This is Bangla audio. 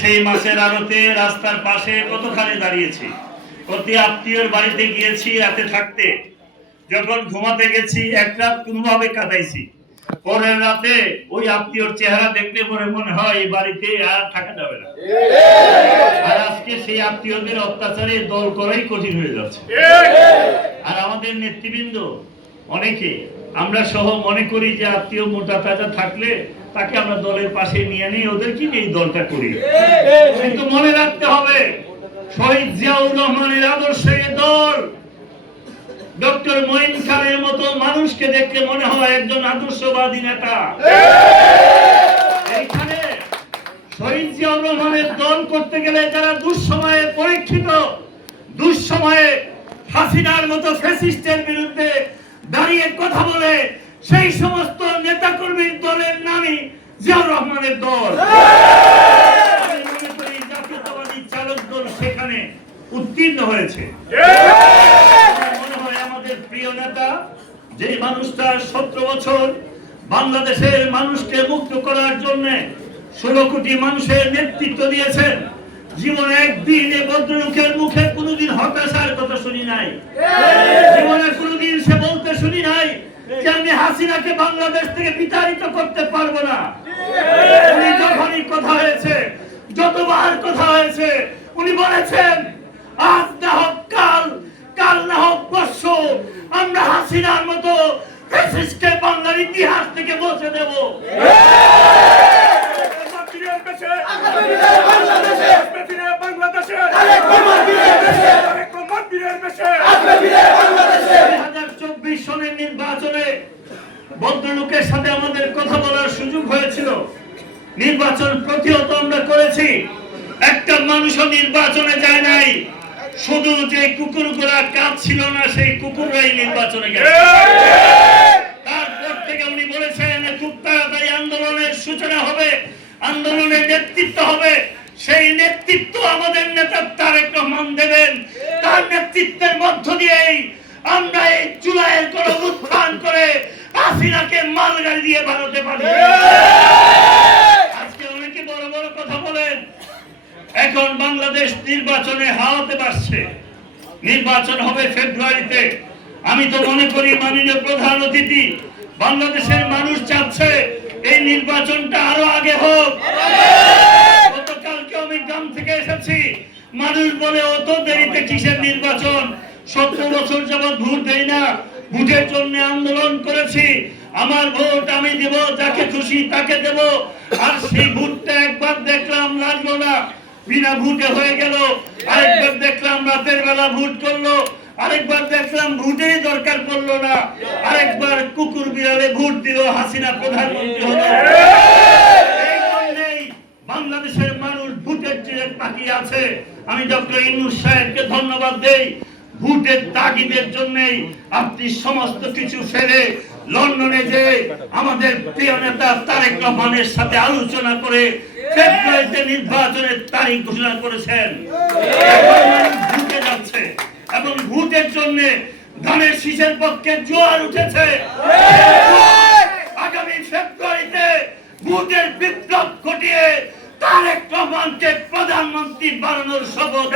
সেই মাছের আড়তে রাস্তার পাশে কতখানি দাঁড়িয়েছি। আত্মীয়র বাড়িতে গিয়েছি রাতে থাকতে। যখন ঘুমাতে গেছি এক রাত কোনোভাবে কাটাইছি। পরের রাতে ওই আত্মীয়র চেহারা দেখলে পরে মনে হয় এই বাড়িতে আর থাকা যাবে না। আর আজকে সেই আত্মীয়দের অত্যাচারে দল করাই কঠিন হয়ে যাচ্ছে। আর আমাদের নেতৃবৃন্দ অনেকে। আমরা সহ মনে করি যে আত্মীয় মোটা তাজা থাকলে তাকে আমরা দলের পাশে নিয়ে নিয়ে ওদেরকে নিয়ে এই দলটা করি। কিন্তু মনে রাখতে হবে, শহীদ জিয়াউর রহমানের আদর্শে দল, ডক্টর মঈন খানের মতো মানুষকে দেখলে মনে হয় একজন আদর্শবাদী নেতা। এইখানে শহীদ জিয়াউর রহমানের দল করতে গেলে যারা দুঃসময়ে পরীক্ষিত, দুঃসময়ে হাসিনার মতো ফ্যাসিস্টের বিরুদ্ধে দাঁড়িয়ে কথা বলে সেই সমস্ত নেতাকর্মীর দলের নামই জিয়াউর রহমানের দল। জাতীয়তাবাদী চালক দল সেখানে উত্তীর্ণ হয়েছে। মনে হয় আমাদের প্রিয় নেতা যে মানুষটা সতেরো বছর বাংলাদেশের মানুষকে মুক্ত করার জন্য ষোলো কোটি মানুষের নেতৃত্ব দিয়েছেন জীবনে একদিন এ ভদ্রলোকের মুখে কোনোদিন হতাশার কথা শুনি নাই। শুনি নাই যে আমি হাসিনাকে বাংলাদেশ থেকে বিতাড়িত করতে পারব না। উনি যখনই কথা হয়েছে, যতবার কথা হয়েছে, উনি বলেছেন, আজ না হোক কাল কাল না হোক পরশু, আমরা হাসিনার মতো বাংলার ইতিহাস থেকে বসে দেব। ভদ্রলোকের সাথে আমাদের কথা বলার সুযোগ হয়েছিল। নির্বাচন প্রতিহত আমরা করেছি। একটা মানুষও নির্বাচনে যায় নাই। শুধু যে কুকুরগুলা কাজ ছিল না, সেই কুকুররাই নির্বাচনে গেছে তারপর থেকে উনি বলেছেন, খুব তাড়াতাড়ি আন্দোলনের সূচনা হবে, আন্দোলনের নেতৃত্ব হবে। সেই নেতৃত্ব আমাদের নেতা তারেক রহমান দেবেন। তার নেতৃত্বের মধ্য দিয়েই আমরা এই জুলাইয়ের কোন উত্থান করে হাসিনাকে মালগাড়ি দিয়ে ভারতে পারি আজকে অনেকে বড় বড় কথা বলেন। এখন বাংলাদেশ নির্বাচনে হাওয়াতে বাড়ছে নির্বাচন হবে ফেব্রুয়ারিতে। আমি তো মনে করি মাননীয় প্রধান অতিথি বাংলাদেশের মানুষ চাচ্ছে এই নির্বাচনটা আরও আগে হোক। গতকালকে আমি গ্রাম থেকে এসেছি। মানুষ বলে অত দেরিতে কিসের নির্বাচন? সত্তর বছর যাবৎ ভোট দেই না। ভোটের জন্য আন্দোলন করেছি। আমার ভোট আমি দেব, যাকে খুশি তাকে দেব। আর সেই ভোটটা একবার দেখলাম লাগল না। বিনা ভোটে হয়ে গেল। আরেকবার দেখলাম রাতের বেলা ভোট করল। আরেকবার দেখলাম ভোটেরই দরকার পড়ল না। আরেকবার কুকুর বিড়ালে ভোট দিল হাসিনা প্রধানমন্ত্রী হলো বাংলাদেশের মানুষ ভোটের চেয়ে তাকিয়ে আছে। আমি ডক্টর ইনুস সাহেবকে ধন্যবাদ দেই। ভোটের তাগিদের জন্যই আপনি সমস্ত কিছু ফেলে লন্ডনে যে আমাদের প্রিয় নেতা তারেক রহমানের সাথে আলোচনা করে ফেব্রুয়ারিতে নির্বাচনের তারিখ ঘোষণা করেছেন। এখন যাচ্ছে। এবং ভোটের জন্য ধানের শীষের পক্ষে জোয়ার উঠেছে। আগামী ফেব্রুয়ারিতে ভোটের বিপ্লব ঘটিয়ে তারেক রহমানকে প্রধানমন্ত্রী বানানোর শপথ